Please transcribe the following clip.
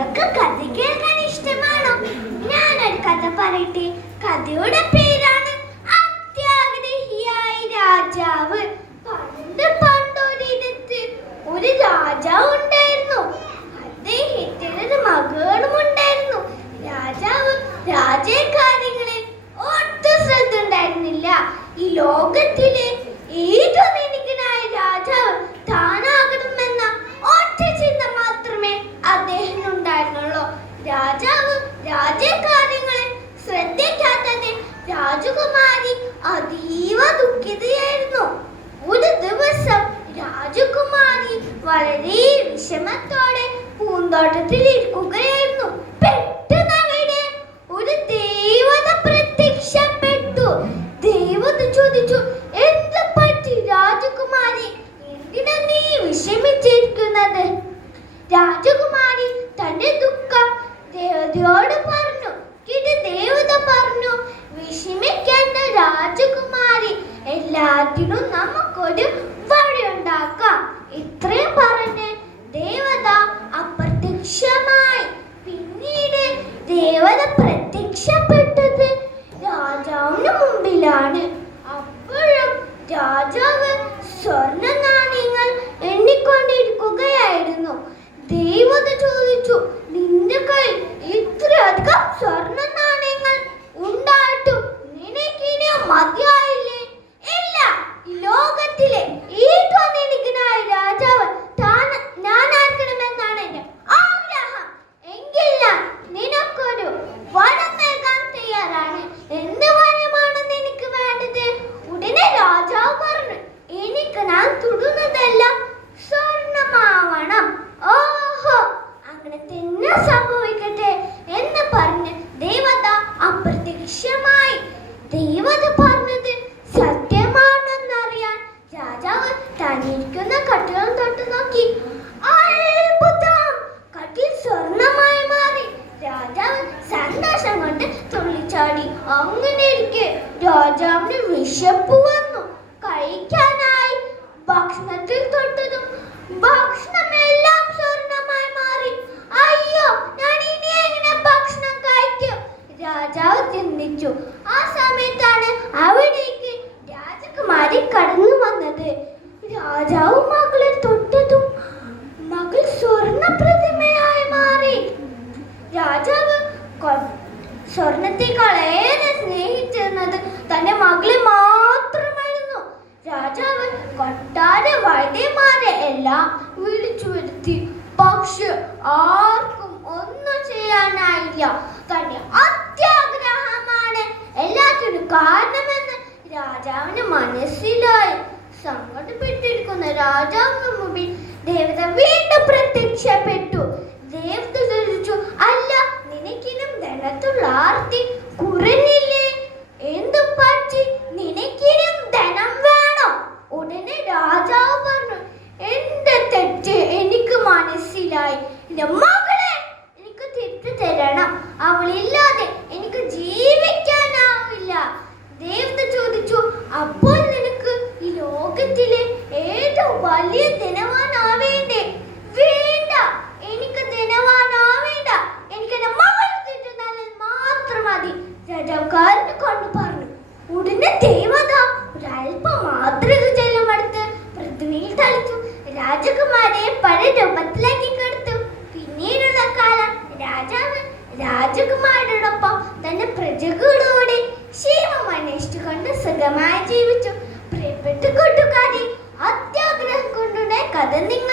നിങ്ങൾക്ക് കഥ കേൾക്കാൻ ഇഷ്ടമാണോ? ഞാനൊരു കഥ പറയട്ടെ. കഥയുടെ പേരാണ് അത്യാഗ്രഹിയായ രാജാവ്. പണ്ട് പണ്ടൊരിടത്ത് ഒരു രാജാവ് ഉണ്ടായിരുന്നു. അദ്ദേഹത്തിന് ഒരു മകളും ഉണ്ടായിരുന്നു. രാജാവ് രാജ്യകാര്യങ്ങളിൽ ഒട്ടും ശ്രദ്ധ ഉണ്ടായിരുന്നില്ല. ഈ ലോകത്തിലെ ഏറ്റവും ധനികനായ രാജാവ് താനാകണമെന്ന ഒറ്റ ചിന്ത മാത്രമേ അദ്ദേഹത്തിനുണ്ടായിരുന്നുള്ളൂ. രാജാവ് രാജ്യകാര്യങ്ങളിൽ ശ്രദ്ധിക്കാത്തതിൽ രാജകുമാരി അതീവ ദുഃഖിതയായിരുന്നു. ഒരു ദിവസം രാജകുമാരി വളരെ വിഷമത്തോടെ പൂന്തോട്ടത്തിൽ ഇരിക്കുകയായിരുന്നു. പെട്ടെന്ന് അവിടെ ഒരു ദേവത പ്രത്യക്ഷപ്പെട്ടു. ദേവത ചോദിച്ചു, എന്ത് പറ്റി രാജകുമാരി? എന്തിനാ നീ വിഷമിച്ചിരിക്കുന്നത്? രാജകുമാരി തന്റെ ദുഃഖം ദേവതയോട് പറഞ്ഞു. ദേവത പറഞ്ഞു, വിഷമിക്കേണ്ട രാജകുമാരി, എല്ലാത്തിനും നമുക്കൊരു വഴിയുണ്ടാക്കാം. ഇത്രയും പറഞ്ഞ് ദേവത അപ്രത്യക്ഷമായി. പിന്നീട് ദേവത പ്രത്യക്ഷപ്പെട്ടത് രാജാവിന് മുമ്പിലാണ്. അപ്പോഴും രാജാവ് സ്വർണ്ണ നാണയങ്ങൾ എണ്ണിക്കൊണ്ടിരിക്കുകയായിരുന്നു. ദേവത ചോദിച്ചു, നിന്റെ കയ്യിൽ ഇത്രയധികം സ്വർണ്ണ നാണയങ്ങൾ ഉണ്ടായിട്ടും നിനക്കിനിയും മതിയായില്ലേ? ഇല്ല, ഈ ലോകത്തിലെ ഏറ്റവും ധനികനായ രാജാവ് ഞാനാക്കണമെന്നാണ് എന്റെ ആഗ്രഹം. എങ്കിൽ ഞാൻ നിനക്കൊരു വരം നൽകാൻ തയ്യാറാണ്. എന്ത് വരമാണ് നിനക്ക് വേണ്ടത്? ഉടനെ രാജാവ് പറഞ്ഞു, എനിക്ക് ഞാൻ തൊടുന്നതെല്ലാം സ്വർണമാവണം. ഓഹോ, അങ്ങനെ തന്നെ സംഭവിക്കട്ടെ എന്ന് പറഞ്ഞ് ദേവത അപ്രത്യക്ഷമായി. ദേവത പറഞ്ഞത് സത്യമാണെന്നറിയാൻ രാജാവ് തന്നിരിക്കുന്ന കട്ടിലും തൊട്ട് നോക്കി. അത്ഭുതം! കട്ടിൽ സ്വർണമായി മാറി. രാജാവ് സന്തോഷം കൊണ്ട് തുള്ളിച്ചാടി. അങ്ങനെ ഇരിക്കെ രാജാവിന് വിശപ്പ് വന്നു. കഴിക്കാനായി ഭക്ഷണത്തിൽ തൊട്ടതും ഭക്ഷണമെല്ലാം സ്വർണമായി മാറി. അയ്യോ, ഞാൻ ഇനി എങ്ങനെ ഭക്ഷണം കഴിക്കും? രാജാവ് ചിന്തിച്ചു. ആ സമയത്താണ് അവിടേക്ക് രാജകുമാരി കടന്നു വന്നത്. രാജാവ് മകളെ തൊട്ടതും മകൾ സ്വർണ പ്രതിമയായി മാറി. രാജാവ് സ്വർണത്തെക്കാൾ ഏറെ സ്നേഹിച്ചിരുന്നത് തന്റെ മകളെ മാത്രമായിരുന്നു. രാജാവ് കൊട്ടാര വൈദ്യന്മാരെ എല്ലാം വിളിച്ചു വരുത്തി. പക്ഷെ ആർക്കും ഒന്നും ചെയ്യാനായില്ല. തന്റെ അത്യാഗ്രഹമാണ് എല്ലാത്തിനും കാരണമെന്ന് രാജാവിന് മനസ്സിലായി. സങ്കടപ്പെട്ടിരിക്കുന്ന രാജാവിന് മുമ്പിൽ ദേവത വീണ്ടും പ്രത്യക്ഷപ്പെട്ടു. ദേവത ചോദിച്ചു, അല്ല, നിനക്കിനും ധനത്തുള്ള ആർത്തി കുറഞ്ഞില്ലേ? എന്തു പറ്റി? നിനക്കിനും ധനം വേണോ? ഉടനെ രാജാവ് പറഞ്ഞു, എന്റെ തെറ്റ് എനിക്ക് മനസ്സിലായി. എന്റെ മകളെ എനിക്ക് തിരിച്ചു തരണം. അവളില്ലാതെ എനിക്ക് ജീവിക്കാനാവില്ല. ദേവത ചോദിച്ചു, അപ്പോൾ നിനക്ക് ഈ ലോകത്തിലെ ഏറ്റവും വലിയ ധനവാനാവേണ്ടേ? വേണ്ട, എനിക്ക് ധനവാനാവേണ്ട. എനിക്ക് എന്റെ മകൾ തിരിച്ചു തന്നാൽ മാത്രം മതി. രാജാവുകാരനെ കൊണ്ട് പറഞ്ഞു. ഉടനെ ദേവത ഒരല്പം മാതൃക ജലമെടുത്ത് പൃഥ്വിയിൽ തളിച്ചു. രാജകുമാരിയെ പഴയ രൂപത്തിലാക്കി കൊടുത്തു. പിന്നീടുള്ള കാലം രാജാവ് രാജകുമാരിയോടൊപ്പം തന്റെ പ്രജകളോടെ ക്ഷേമം അന്വേഷിച്ചുകൊണ്ട് സുഖമായി ജീവിച്ചു. പ്രിയപ്പെട്ട കൂട്ടുകാരി, അത്യാഗ്രഹം കൊണ്ടുണ്ടായ കഥ നിങ്ങൾ